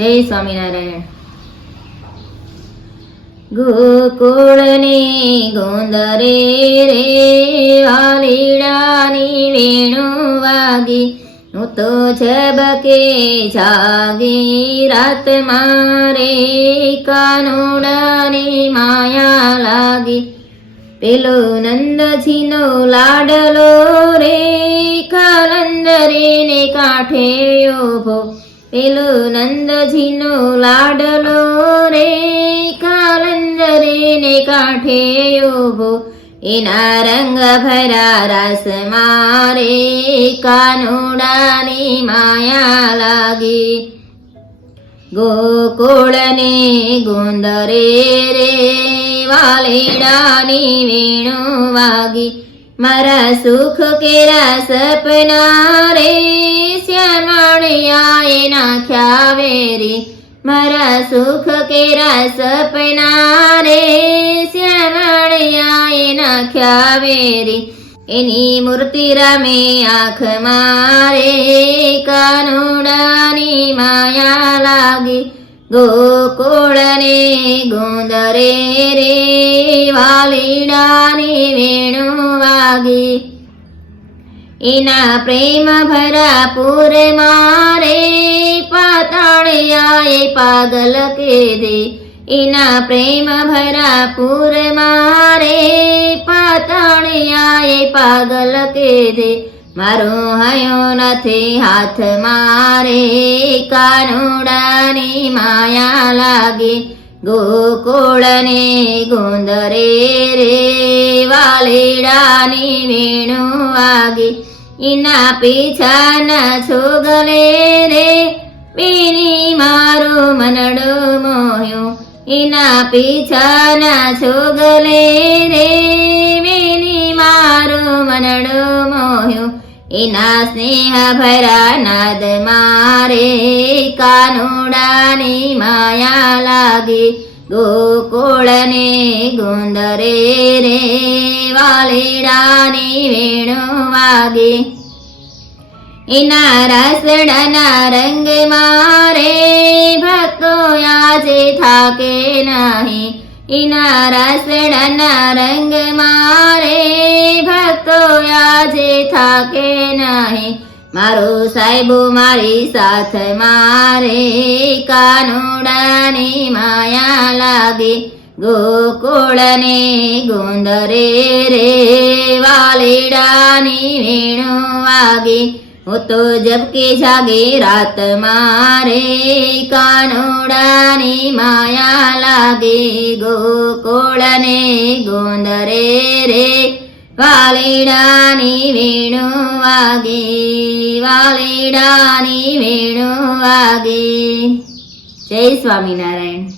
જય સ્વામિનારાયણ. ગોકુળની ગોંદરે રે, વાલીડાની વેણુ વાગી હું તો છબકે જાગી રાત મારે કાનુડાની માયા લાગી. પેલો નંદજીનો લાડલો રે કાલંદરીને કાંઠે ઊભો પેલો નંદજીનો લાડલો રે કાલંદરે ને કાંઠે ઊભો એના રંગ ભરા રસ મારે, કાનુડાની માયા લાગી. ગોકુળને ગુંદરે રે, વાલેડાની વેણુ વાગી. મારા સુખ કેરા સપના રે શ્યામણિયાએ નાખ્યા વેરી. મારા સુખ કેરા સપના રે શ્યામણિયાએ નાખ્યા વેરી. એની મૂર્તિ રમે આંખ મારે, કાનુડાની માયા લાગી. ગોકુળને ગુંદરે રે, વાલીડાની વેણુ વાગી. એના પ્રેમ ભરા પૂર મારે, પાતાળિયાએ પાગલ કે દે એના પ્રેમ ભરા પૂર મારે, પાતાળિયાએ પાગલ કે દે મારો હયો નથી હાથ મારે કાનુડાની માયા લાગે ગોકુળને ગુંદરે રે, વાલીડાની વેણુ વાગે. એના પીછાના છોગલે રે પીની મારું મનડું મોહ્યું. એના પીછાના છોગલે રે મેની મારું મનડું મોહ્યું. એના સ્નેહ ભરા નાદ મારે, કાનુડાની માયા લાગી. ગોકુળને ગુંદરે રે, વાલીડાની વેણુ વાગે. એના રસડાના રંગ મારે, ભક્તો આજે થાકે નહીં. એના રસડાના રંગ મારે, ભક્તો આજે થાકે નહીં. મારો સાહેબો મારી સાથ મારે, કાનુડાની માયા લાગે. ગોકુળને ગુંદરે રે, વાલીડાની વીણું વાગે. તો જબકે જાગે રાત મારે, કાનોડાની માયા લાગે, ગોકુળને ગોંદરે રે, વાલીડાની વેણુ વાગે, વાલીડાની વેણુ વાગે. જય સ્વામિનારાયણ.